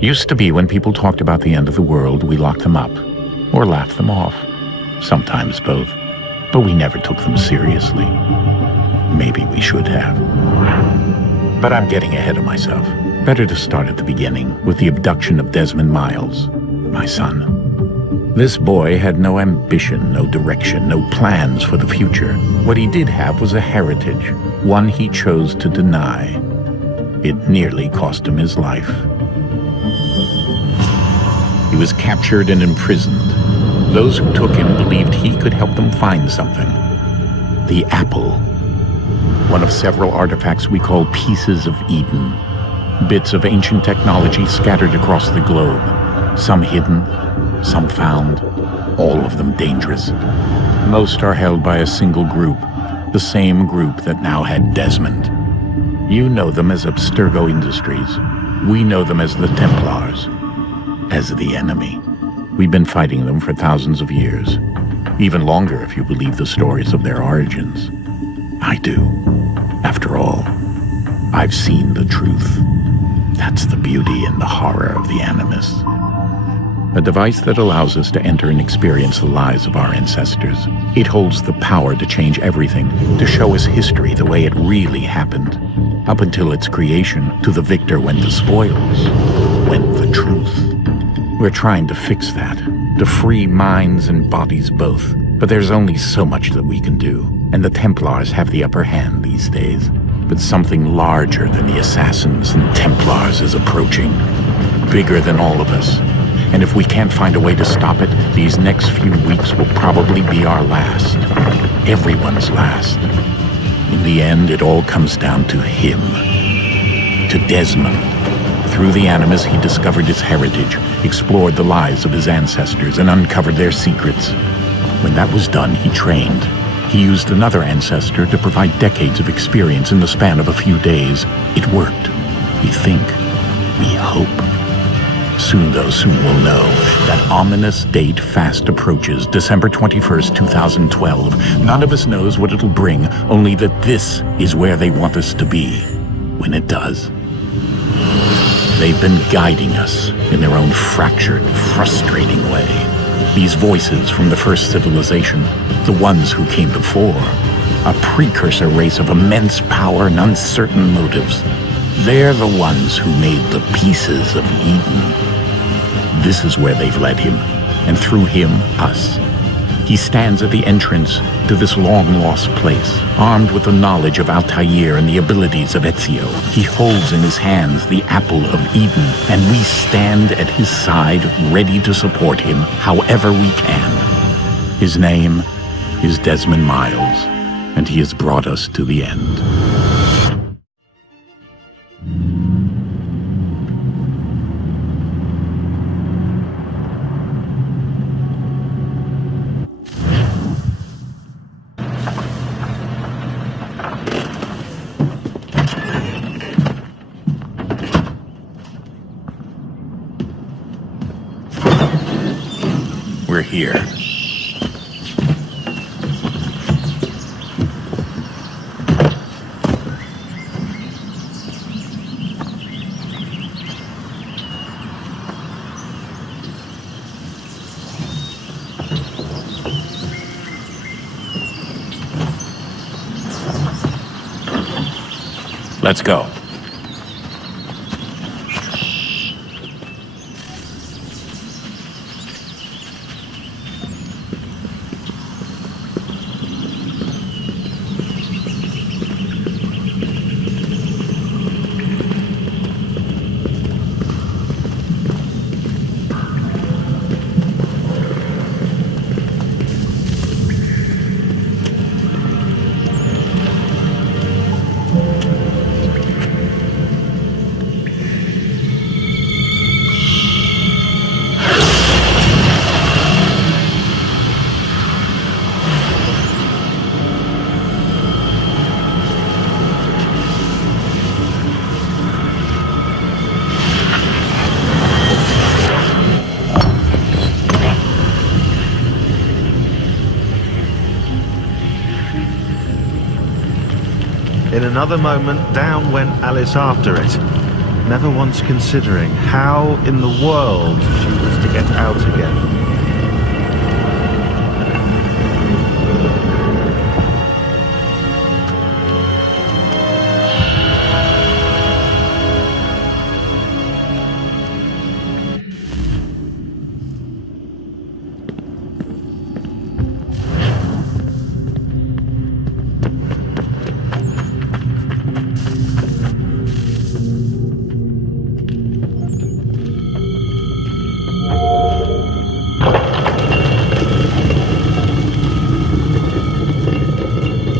Used to be when people talked about the end of the world, we locked them up, or laughed them off. Sometimes both. But we never took them seriously. Maybe we should have. But I'm getting ahead of myself. Better to start at the beginning, with the abduction of Desmond Miles, my son. This boy had no ambition, no direction, no plans for the future. What he did have was a heritage, one he chose to deny. It nearly cost him his life. He was captured and imprisoned. Those who took him believed he could help them find something. The apple. One of several artifacts we call pieces of Eden. Bits of ancient technology scattered across the globe. Some hidden, some found, all of them dangerous. Most are held by a single group, the same group that now had Desmond. You know them as Abstergo Industries. We know them as the Templars, as the enemy. We've been fighting them for thousands of years, even longer if you believe the stories of their origins. I do. After all, I've seen the truth. That's the beauty and the horror of the Animus. A device that allows us to enter and experience the lives of our ancestors. It holds the power to change everything, to show us history the way it really happened. Up until its creation, to the victor went the spoils, went the truth. We're trying to fix that, to free minds and bodies both. But there's only so much that we can do, and the Templars have the upper hand these days. But something larger than the Assassins and Templars is approaching, bigger than all of us. And if we can't find a way to stop it, these next few weeks will probably be our last. Everyone's last. In the end, it all comes down to him. To Desmond. Through the Animus, he discovered his heritage, explored the lives of his ancestors, and uncovered their secrets. When that was done, he trained. He used another ancestor to provide decades of experience in the span of a few days. It worked. We think. We hope. Soon, though, soon we'll know. That ominous date fast approaches, December 21st, 2012. None of us knows what it'll bring, only that this is where they want us to be, when it does. They've been guiding us in their own fractured, frustrating way. These voices from the first civilization, the ones who came before, a precursor race of immense power and uncertain motives. They're the ones who made the pieces of Eden. This is where they've led him, and through him, us. He stands at the entrance to this long-lost place, armed with the knowledge of Altair and the abilities of Ezio. He holds in his hands the apple of Eden, and we stand at his side, ready to support him however we can. His name is Desmond Miles, and he has brought us to the end. We're here. Let's go. In another moment, down went Alice after it. never once considering how in the world she was to get out again.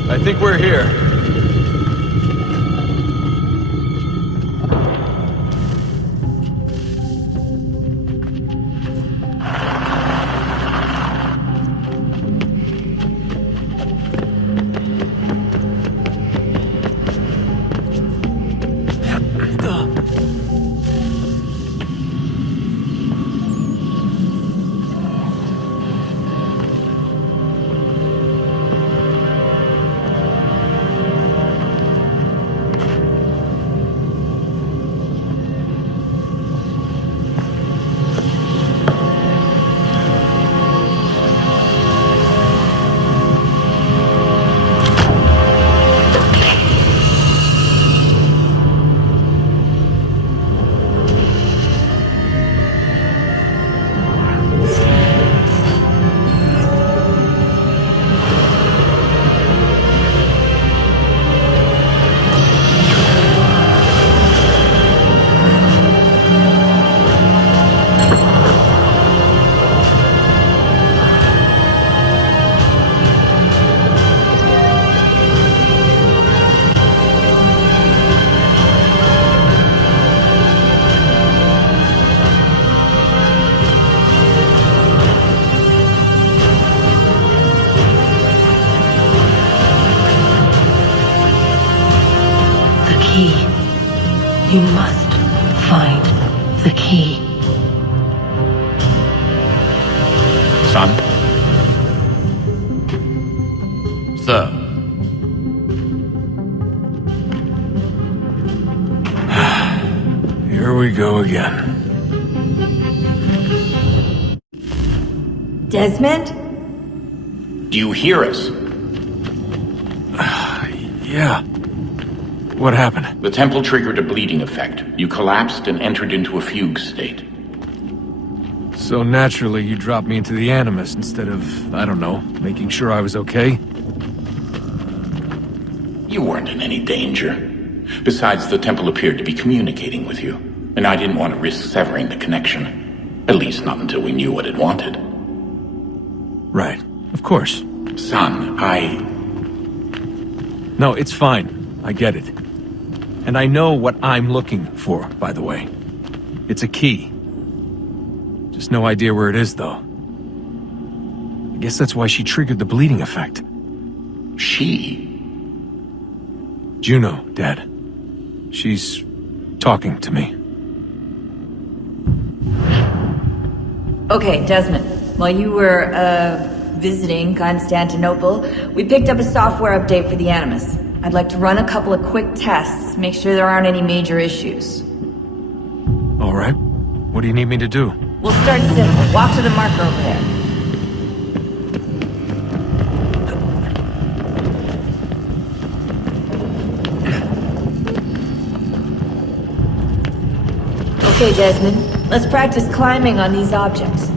I think we're here. You must find the key. Son? Sir. Here we go again. Desmond? Do you hear us? Yeah. What happened? The temple triggered a bleeding effect. You collapsed and entered into a fugue state. So naturally, you dropped me into the Animus instead of, I don't know, making sure I was okay? You weren't in any danger. Besides, the temple appeared to be communicating with you, and I didn't want to risk severing the connection. At least not until we knew what it wanted. Right. Of course. Son, No, it's fine. I get it. And I know what I'm looking for, by the way. It's a key. Just no idea where it is, though. I guess that's why she triggered the bleeding effect. She? Juno, Dad. She's talking to me. Okay, Desmond. While you were, visiting Constantinople, we picked up a software update for the Animus. I'd like to run a couple of quick tests, make sure there aren't any major issues. All right. What do you need me to do? We'll start simple. Walk to the marker over there. Okay, Desmond. Let's practice climbing on these objects.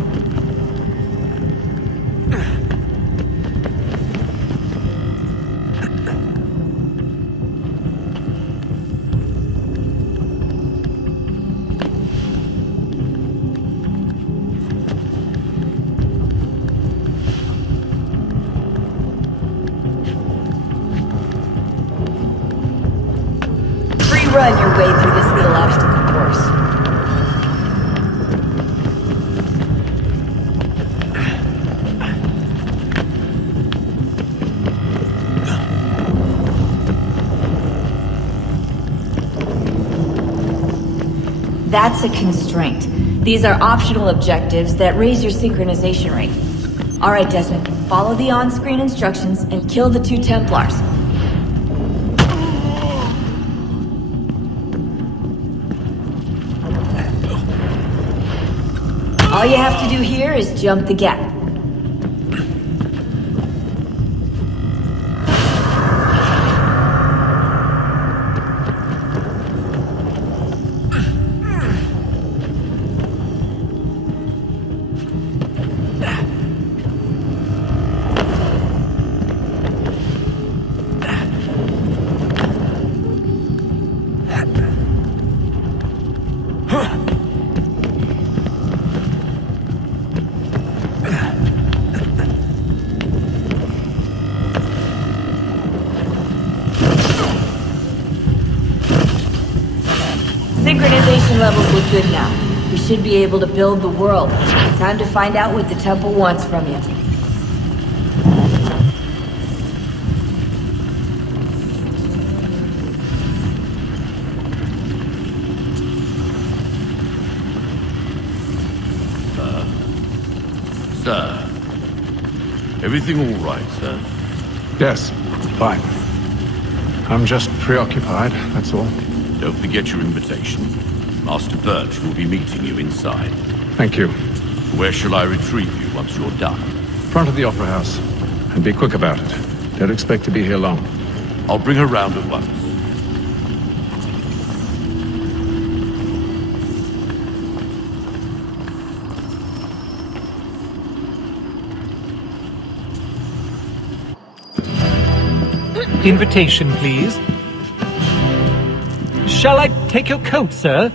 Run your way through this little obstacle course. That's a constraint. These are optional objectives that raise your synchronization rate. All right, Desmond, follow the on-screen instructions and kill the 2 Templars. All you have to do here is jump the gap. Synchronization levels look good now. We should be able to build the world. Time to find out what the temple wants from you. Sir. Everything all right, sir? Yes, fine. I'm just preoccupied, that's all. Don't forget your invitation. Master Birch will be meeting you inside. Thank you. Where shall I retrieve you once you're done? Front of the Opera House. And be quick about it. Don't expect to be here long. I'll bring her round at once. Invitation, please. Shall I take your coat, sir?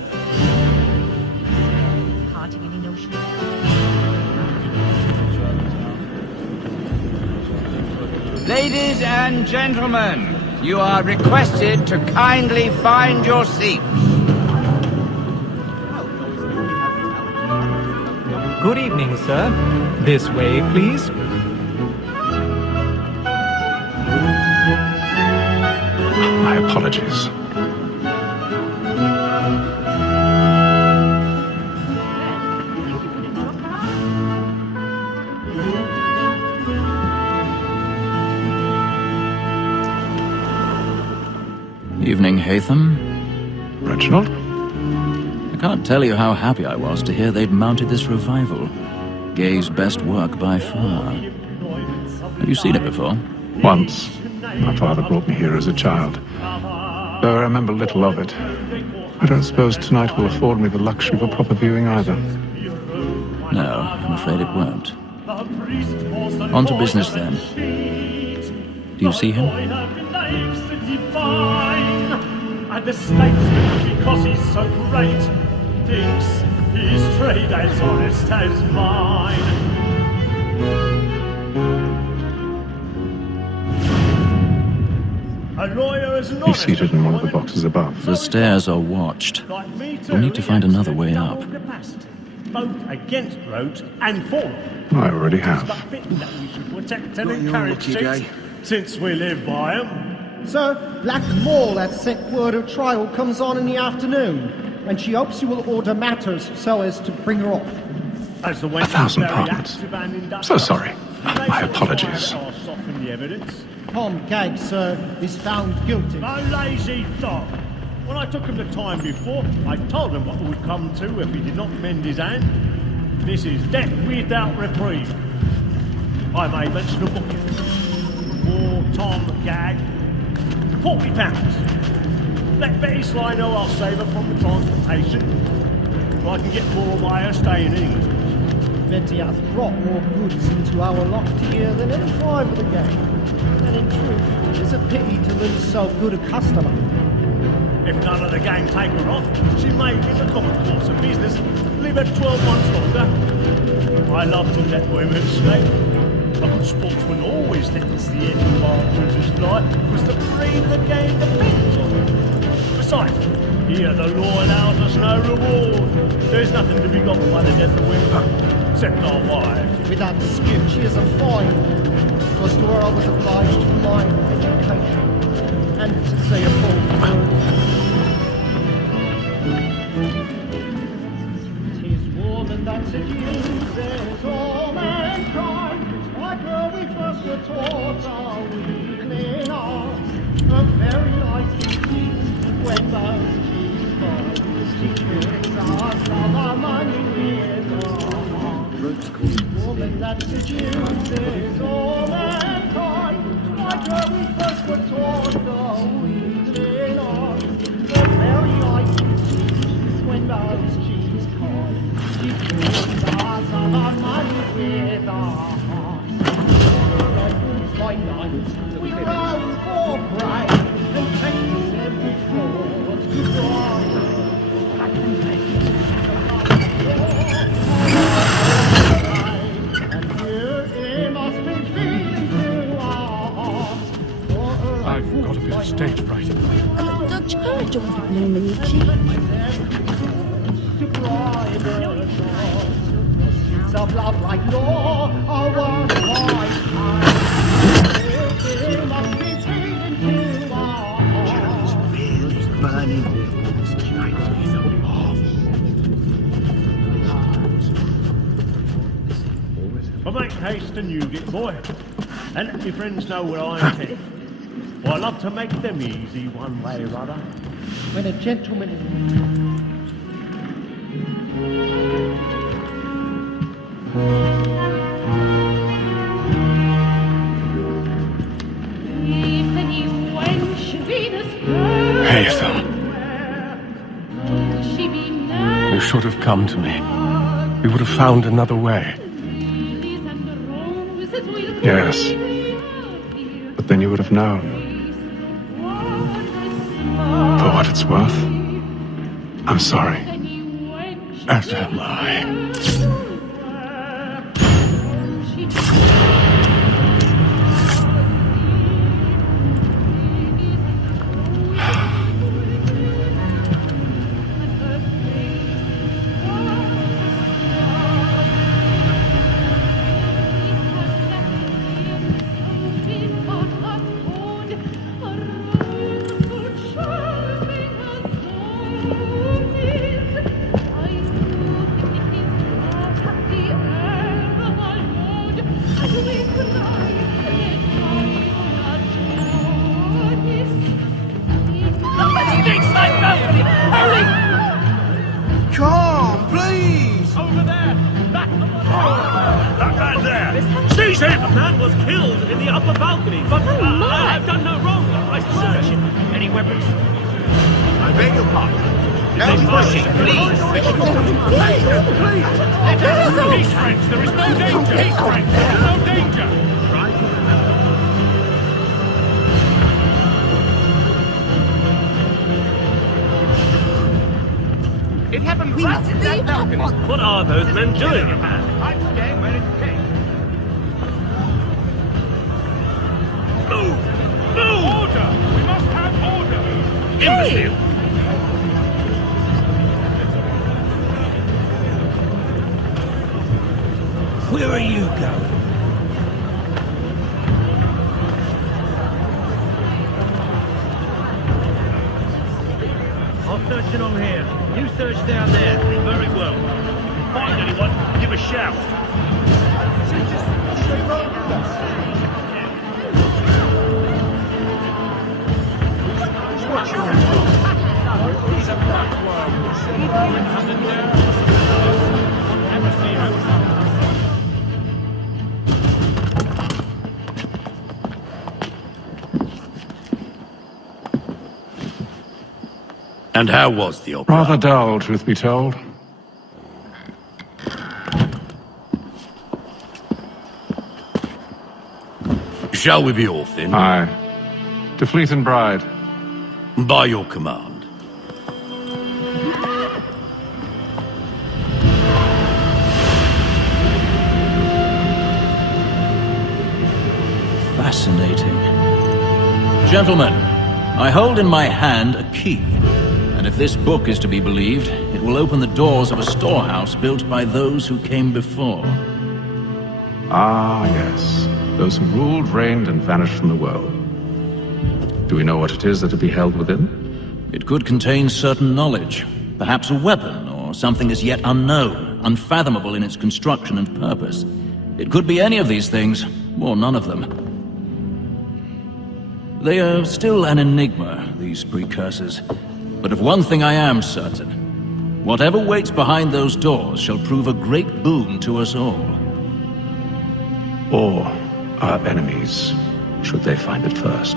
Ladies and gentlemen, you are requested to kindly find your seats. Good evening, sir. This way, please. My apologies. Evening, Hatham. Reginald? I can't tell you how happy I was to hear they'd mounted this revival. Gay's best work by far. Have you seen it before? Once. My father brought me here as a child. Though I remember little of it. I don't suppose tonight will afford me the luxury of a proper viewing either. No, I'm afraid it won't. On to business then. Do you see him? And the statesman, because he's so great, thinks his trade as honest as mine. A lawyer is not He's seated in one of the boxes above. The stairs are watched. We'll need to find another way up. Both against roads and for I already have. but fitting that we should protect and encourage seats, since we live by them. Sir, Black Mall had sent word of trial comes on in the afternoon, and she hopes you will order matters so as to bring her off. As the 1,000 pardons. So sorry. My apologies. Tom Gagg, sir, is found guilty. No lazy dog. When I took him the time before, I told him what would come to if he did not mend his hand. This is death without reprieve. I may mention a booking. For Tom Gagg, £40. Let Betty Sly know I'll save her from the transportation, so I can get more by her staying in England. Betty hath brought more goods into our lot here than any drive of the game. And in truth, it is a pity to lose so good a customer. If none of the gang take her off, she may, in the common course of business, live her 12 months longer. I love to let women escape. A good sportsman always lets the end of partridge's life, because the breed of the game depends on it. Besides, here the law allows us no reward. There's nothing to be got by the death of women, except our wives. Without dispute, she is a fine. It was to her I was obliged for my education, and to say a full word. 'Tis woman that seduces all mankind. Like her we first were taught our weakling arms. A very nice indeed, when those she finds, she gives us love, our money is ours. that seduces all mankind, like where we first were taught the weekly on. The very ice is when those cheese come. She kills us of our money with our hearts. By night, we roam for pride and face every fraud to God. I've got a bit of stage fright. The character would normally change. Of love like law, our Well, make haste and you get boy, and let me friends know where I intend. For I love to make them easy one way or other. When a gentleman Hatham. You should have come to me. We would have found another way. Yes. But then you would have known. For what it's worth, I'm sorry. As am I. Come, please! over there! That man there! Seize him! The man was killed in the upper balcony, but I've done no wrong. I searched him. Any weapons? I beg your pardon. No pushing, please! Peace, friends! There is no danger! Peace, friends! There is no danger! It happened right in that balcony. What are those men doing in there? I'm staying where it came. Move! Move! Order! We must have order! Imbecile! Where are you going? I'll search it on here. You search down there. Very well. Find anyone, give a shout. And how was the opera? Rather dull, truth be told. Shall we be off then? Aye. To Fleet and Bride. By your command. Fascinating. Gentlemen, I hold in my hand a key. And if this book is to be believed, it will open the doors of a storehouse built by those who came before. Ah, yes. Those who ruled, reigned, and vanished from the world. Do we know what it is that to be held within? It could contain certain knowledge, perhaps a weapon, or something as yet unknown, unfathomable in its construction and purpose. It could be any of these things, or none of them. They are still an enigma, these precursors. But of one thing I am certain. Whatever waits behind those doors shall prove a great boon to us all. or our enemies, should they find it first.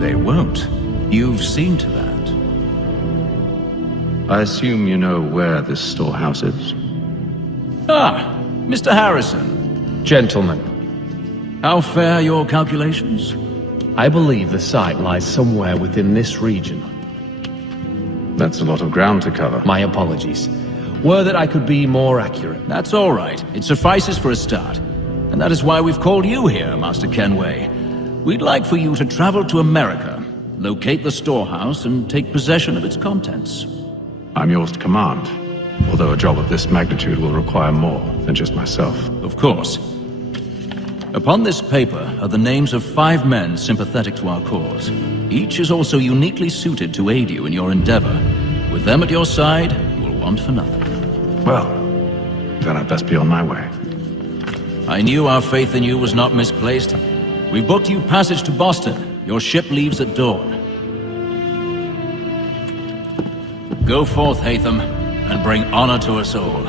They won't. You've seen to that. I assume you know where this storehouse is? Ah, Mr. Harrison. Gentlemen, How fare your calculations? I believe the site lies somewhere within this region. That's a lot of ground to cover. My apologies. Were that I could be more accurate. That's all right. It suffices for a start. And that is why we've called you here, Master Kenway. We'd like for you to travel to America, locate the storehouse, and take possession of its contents. I'm yours to command, although a job of this magnitude will require more than just myself. Of course. Upon this paper are the names of 5 men sympathetic to our cause. Each is also uniquely suited to aid you in your endeavor. With them at your side, you will want for nothing. Well, then I'd best be on my way. I knew our faith in you was not misplaced. We booked you passage to Boston. Your ship leaves at dawn. Go forth, Hatham, and bring honor to us all.